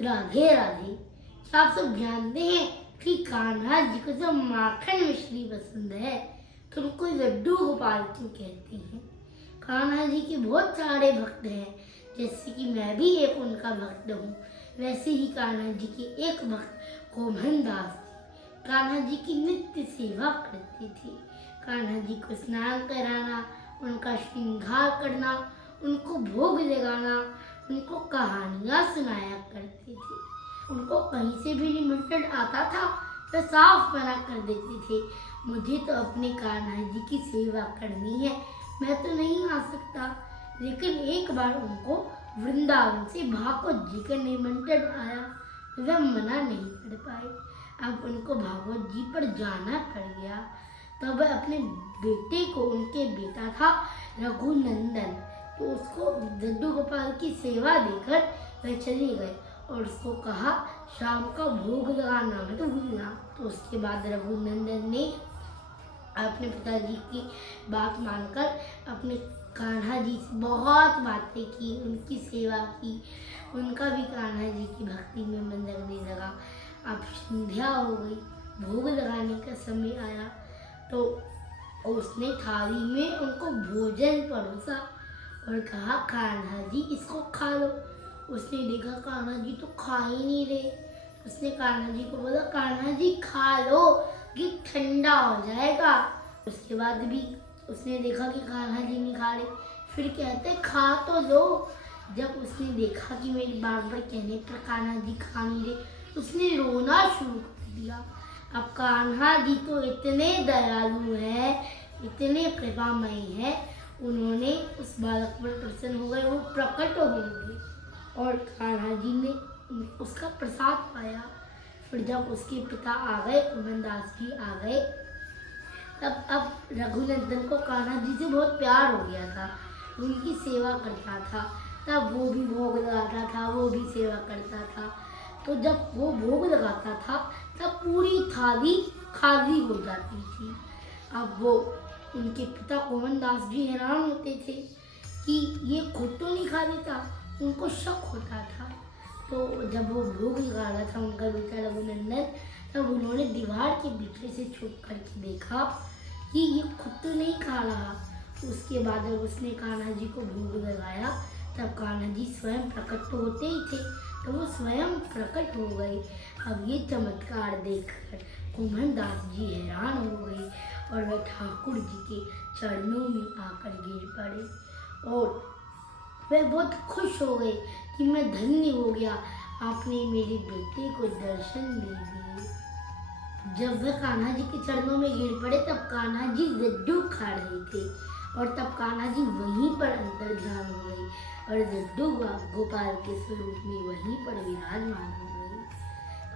राधे राधे। क्या आप सब जानते हैं कि कान्हा जी को जब माखन मिश्री पसंद है तो उनको लड्डू गोपाल क्यों कहते हैं? कान्हा जी के बहुत सारे भक्त हैं, जैसे कि मैं भी एक उनका भक्त हूँ। वैसे ही कान्हा जी के एक भक्त कोमहन दास जी कान्हा जी की नित्य सेवा करते थे। कान्हा जी को स्नान कराना, उनका श्रृंगार करना, उनको भोग लगाना, उनको कहानियाँ सुनाया करते थे। उनको कहीं से भी निमंत्रण आता था तो साफ मना कर देते थे, मुझे तो अपने कान्हा जी की सेवा करनी है, मैं तो नहीं आ सकता। लेकिन एक बार उनको वृंदावन से भागवत जी का निमंत्रण आया, वे मना नहीं कर पाए। अब उनको भागवत जी पर जाना पड़ गया। तब वह अपने बेटे को, उनके बेटा था रघुनंदन, तो उसको लड्डू गोपाल की सेवा देकर वह चले गए और उसको कहा शाम का भोग लगाना मत भूलना। तो उसके बाद रघुनंदन ने अपने पिताजी की बात मानकर अपने कान्हा जी से बहुत बातें की, उनकी सेवा की, उनका भी कान्हा जी की भक्ति में मन लगने लगा। अब संध्या हो गई, भोग लगाने का समय आया तो उसने थाली में उनको भोजन परोसा और कहा कान्हा जी इसको खा लो। उसने देखा कान्हा जी तो खा ही नहीं रहे। उसने कान्हा जी को बोला कान्हा जी खा लो, ये ठंडा हो जाएगा। उसके बाद भी उसने देखा कि कान्हा जी नहीं खा रहे, फिर कहते खा तो लो। जब उसने देखा कि मेरी बार बार कहने पर कान्हा जी खा नहीं रहे, उसने रोना शुरू कर दिया। अब कान्हा जी तो इतने दयालु है, इतने कृपामय है, उन्होंने उस बालक पर प्रसन्न हो गए, वो प्रकट हो गए और कान्हा जी ने उसका प्रसाद पाया। फिर जब उसके पिता आ गए, कोमहन दास जी आ गए, तब अब रघुनंदन को कान्हा जी से बहुत प्यार हो गया था, उनकी सेवा करता था। तब वो भी भोग लगाता था, वो भी सेवा करता था। तो जब वो भोग लगाता था तब पूरी थाली खाली हो जाती थी। अब वो उनके पिता कोमहन दास जी हैरान होते थे कि ये खुद तो नहीं खा लेता, उनको शक होता था। तो जब वो भोग लगा रहा था उनका बेटा रघुनंदन, तब उन्होंने दीवार के पीछे से छुप करके देखा कि ये खुद तो नहीं खा रहा। उसके बाद जब उसने कान्हा जी को भोग लगाया तब कान्हा जी स्वयं प्रकट तो होते ही थे, तो वो स्वयं प्रकट हो गए। अब ये चमत्कार देखकर कोमहन दास जी हैरान हो गए और वह ठाकुर जी के चरणों में आकर गिर पड़े और वह बहुत खुश हो गए कि मैं धन्य हो गया, आपने मेरे बेटे को दर्शन दे दिए। जब वह कान्हा जी के चरणों में गिर पड़े तब कान्हा जी लड्डू खा रहे थे और तब कान्हा जी वहीं पर अंतर ध्यान हो गई और लड्डू गोपाल के स्वरूप में वहीं पर विराजमान हो गए।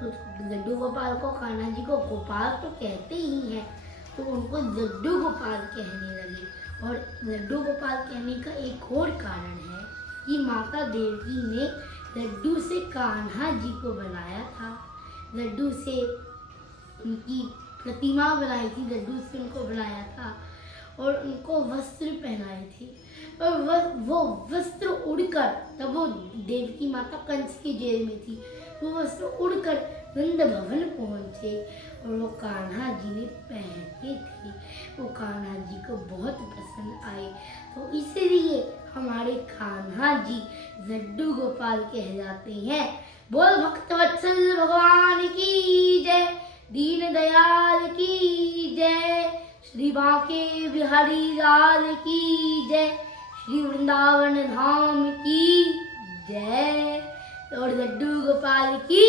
तो लड्डू गोपाल को, कान्हा जी को गोपाल तो कहते ही हैं, तो उनको लड्डू गोपाल कहने लगे। और लड्डू गोपाल कहने का एक और कारण है कि माता देवकी ने लड्डू से कान्हा जी को बनाया था, लड्डू से उनकी प्रतिमा बनाई थी, लड्डू से उनको बनाया था और उनको वस्त्र पहनाए थे। और वो वस्त्र उड़कर, तब वो देवकी माता कंस की जेल में थी, वो वस्त्र उड़कर नंद भवन पहुँचे और वो कान्हा जी ने पहने थे। वो कान्हा जी को बहुत पसंद आए, तो इसलिए हमारे कान्हा जी लड्डू गोपाल कहलाते हैं। बोल भक्तवत्सल भगवान की जय, दीन दयाल की जय, श्री बांके बिहारी लाल की जय, श्री वृंदावन धाम की जय और लड्डू गोपाल की